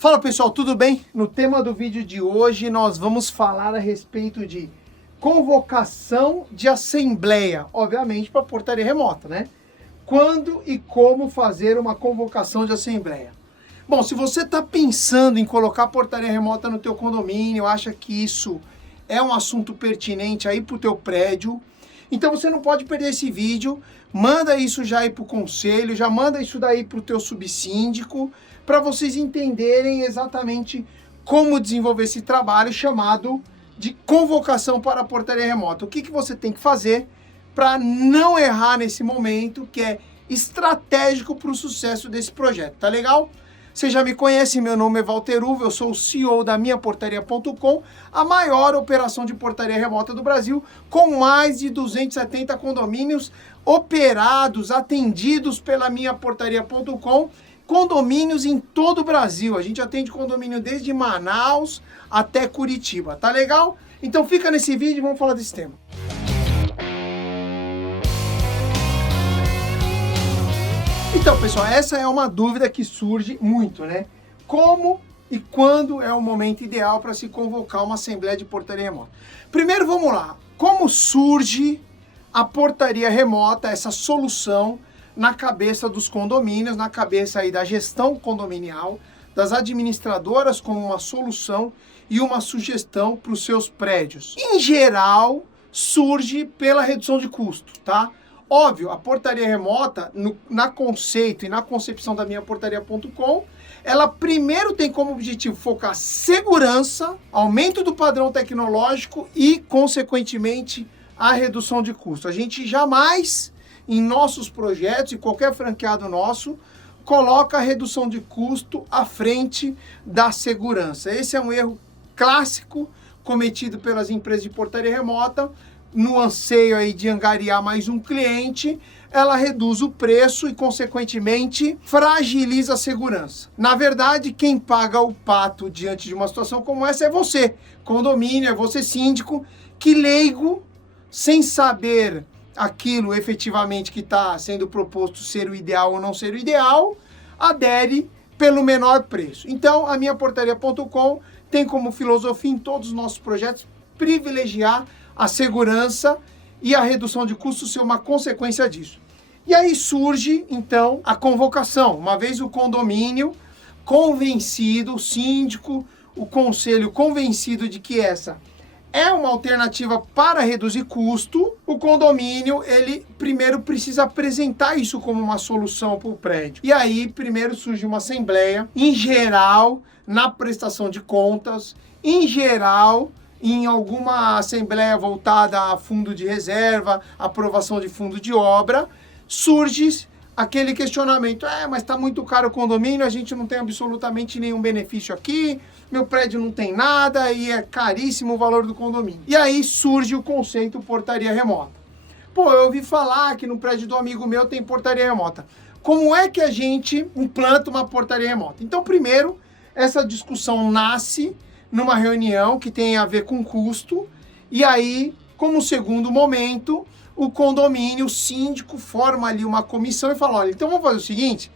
Fala pessoal, tudo bem? No tema do vídeo de hoje nós vamos falar a respeito de convocação de assembleia, obviamente para portaria remota, né? Quando e como fazer uma convocação de assembleia? Bom, se você está pensando em colocar portaria remota no teu condomínio, acha que isso é um assunto pertinente aí para o teu prédio, então você não pode perder esse vídeo, manda isso já aí para o conselho, já manda isso daí para o teu subsíndico, para vocês entenderem exatamente como desenvolver esse trabalho chamado de convocação para a portaria remota. O que você tem que fazer para não errar nesse momento, que é estratégico para o sucesso desse projeto, tá legal? Você já me conhece, meu nome é Walter Uva, eu sou o CEO da minhaportaria.com, a maior operação de portaria remota do Brasil, com mais de 270 condomínios operados, atendidos pela minhaportaria.com, condomínios em todo o Brasil. A gente atende condomínio desde Manaus até Curitiba, tá legal? Então fica nesse vídeo e vamos falar desse tema. Então, pessoal, essa é uma dúvida que surge muito, né? Como e quando é o momento ideal para se convocar uma assembleia de portaria remota? Primeiro, vamos lá. Como surge a portaria remota, essa solução na cabeça dos condomínios, na cabeça aí da gestão condominial, das administradoras como uma solução e uma sugestão para os seus prédios? Em geral, surge pela redução de custo, tá? Óbvio, a portaria remota, na conceito e na concepção da minhaportaria.com, ela primeiro tem como objetivo focar segurança, aumento do padrão tecnológico e, consequentemente, a redução de custo. A gente jamais, em nossos projetos e qualquer franqueado nosso, coloca a redução de custo à frente da segurança. Esse é um erro clássico cometido pelas empresas de portaria remota. No anseio aí de angariar mais um cliente, ela reduz o preço e, consequentemente, fragiliza a segurança. Na verdade, quem paga o pato diante de uma situação como essa é você, condomínio, é você, síndico, que leigo, sem saber aquilo efetivamente que está sendo proposto ser o ideal ou não ser o ideal, adere pelo menor preço. Então, a minhaportaria.com tem como filosofia em todos os nossos projetos privilegiar a segurança e a redução de custos ser uma consequência disso. E aí surge, então, a convocação. Uma vez o condomínio convencido, o síndico, o conselho convencido de que essa é uma alternativa para reduzir custo, o condomínio, ele primeiro precisa apresentar isso como uma solução para o prédio. E aí, primeiro surge uma assembleia, em geral, na prestação de contas, em geral, em alguma assembleia voltada a fundo de reserva, aprovação de fundo de obra, surge aquele questionamento: mas está muito caro o condomínio, a gente não tem absolutamente nenhum benefício aqui, meu prédio não tem nada e é caríssimo o valor do condomínio. E aí surge o conceito portaria remota. Pô, eu ouvi falar que no prédio do amigo meu tem portaria remota. Como é que a gente implanta uma portaria remota? Então, primeiro, essa discussão nasce numa reunião que tem a ver com custo, e aí, como segundo momento, o condomínio, o síndico, forma ali uma comissão e fala: olha, então vamos fazer o seguinte,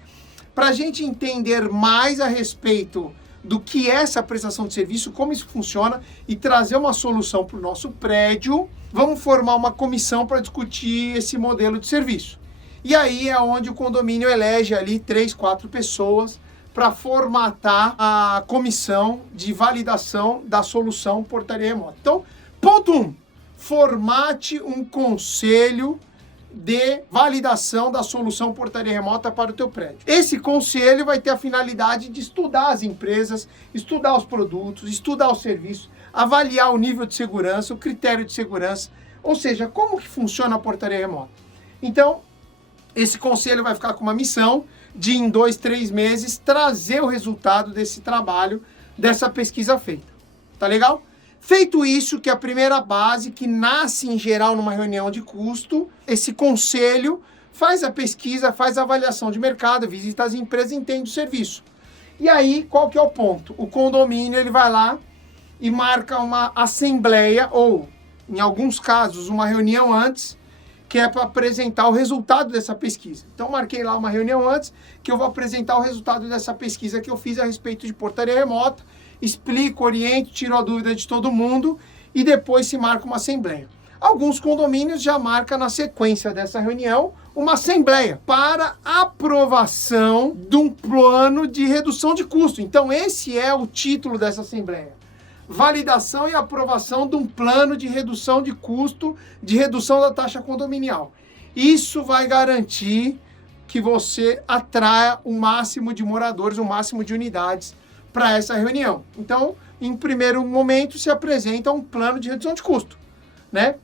para a gente entender mais a respeito do que é essa prestação de serviço, como isso funciona, e trazer uma solução para o nosso prédio, vamos formar uma comissão para discutir esse modelo de serviço. E aí é onde o condomínio elege ali 3, 4 pessoas para formatar a comissão de validação da solução portaria remota. Então, ponto 1, formate um conselho de validação da solução portaria remota para o teu prédio. Esse conselho vai ter a finalidade de estudar as empresas, estudar os produtos, estudar os serviços, avaliar o nível de segurança, o critério de segurança, ou seja, como que funciona a portaria remota. Então, esse conselho vai ficar com uma missão de, em 2, 3 meses, trazer o resultado desse trabalho, dessa pesquisa feita. Tá legal? Feito isso, que é a primeira base, que nasce em geral numa reunião de custo, esse conselho faz a pesquisa, faz a avaliação de mercado, visita as empresas e entende o serviço. E aí, qual que é o ponto? O condomínio, ele vai lá e marca uma assembleia, ou, em alguns casos, uma reunião antes, que é para apresentar o resultado dessa pesquisa. Então, marquei lá uma reunião antes, que eu vou apresentar o resultado dessa pesquisa que eu fiz a respeito de portaria remota, explico, oriento, tiro a dúvida de todo mundo e depois se marca uma assembleia. Alguns condomínios já marcam na sequência dessa reunião uma assembleia para aprovação de um plano de redução de custo. Então, esse é o título dessa assembleia. Validação e aprovação de um plano de redução de custo, de redução da taxa condominial. Isso vai garantir que você atraia o máximo de moradores, o máximo de unidades para essa reunião. Então, em primeiro momento, se apresenta um plano de redução de custo, né?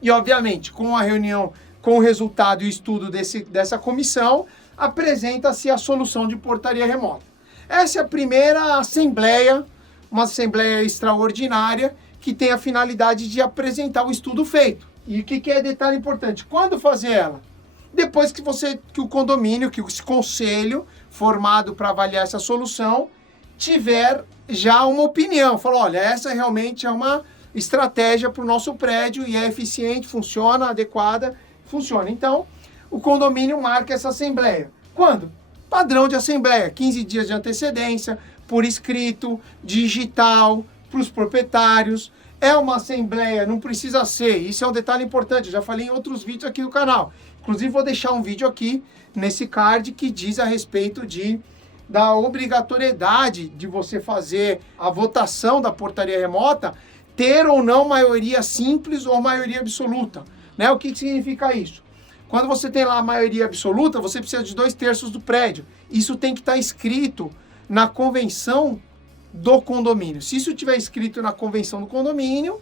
E, obviamente, com a reunião, com o resultado e o estudo dessa comissão, apresenta-se a solução de portaria remota. Essa é a primeira assembleia, uma assembleia extraordinária que tem a finalidade de apresentar o estudo feito. E o que é detalhe importante? Quando fazer ela? Depois que o condomínio, que esse conselho formado para avaliar essa solução, tiver já uma opinião. Falou, olha, essa realmente é uma estratégia para o nosso prédio e é eficiente, funciona, adequada, funciona. Então, o condomínio marca essa assembleia. Quando? Padrão de assembleia, 15 dias de antecedência, por escrito, digital, para os proprietários. É uma assembleia, não precisa ser, isso é um detalhe importante, eu já falei em outros vídeos aqui do canal. Inclusive vou deixar um vídeo aqui nesse card que diz a respeito da obrigatoriedade de você fazer a votação da portaria remota, ter ou não maioria simples ou maioria absoluta. Né? O que significa isso? Quando você tem lá a maioria absoluta, você precisa de 2/3 do prédio. Isso tem que estar escrito na convenção do condomínio. Se isso tiver escrito na convenção do condomínio,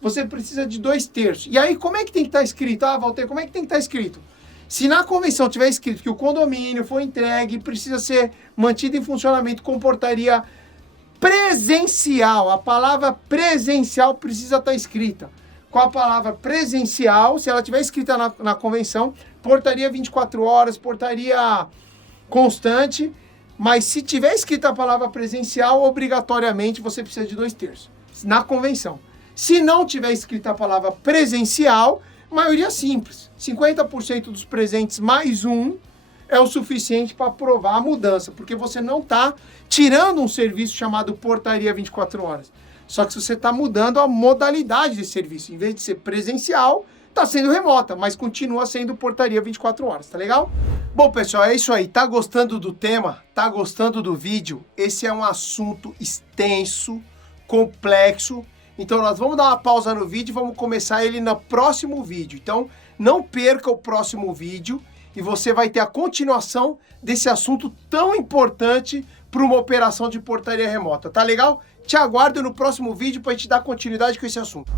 você precisa de 2/3. E aí, como é que tem que estar escrito? Ah, Walter, como é que tem que estar escrito? Se na convenção tiver escrito que o condomínio foi entregue e precisa ser mantido em funcionamento com portaria presencial, a palavra presencial precisa estar escrita. Com a palavra presencial, se ela tiver escrita na convenção, portaria 24 horas, portaria constante, mas se tiver escrita a palavra presencial, obrigatoriamente você precisa de 2/3 na convenção. Se não tiver escrita a palavra presencial, maioria simples. 50% dos presentes mais um é o suficiente para aprovar a mudança, porque você não está tirando um serviço chamado portaria 24 horas. Só que você está mudando a modalidade de serviço. Em vez de ser presencial, está sendo remota, mas continua sendo portaria 24 horas, tá legal? Bom, pessoal, é isso aí. Tá gostando do tema? Tá gostando do vídeo? Esse é um assunto extenso, complexo. Então, nós vamos dar uma pausa no vídeo e vamos começar ele no próximo vídeo. Então, não perca o próximo vídeo e você vai ter a continuação desse assunto tão importante para uma operação de portaria remota. Tá legal? Te aguardo no próximo vídeo para a gente dar continuidade com esse assunto.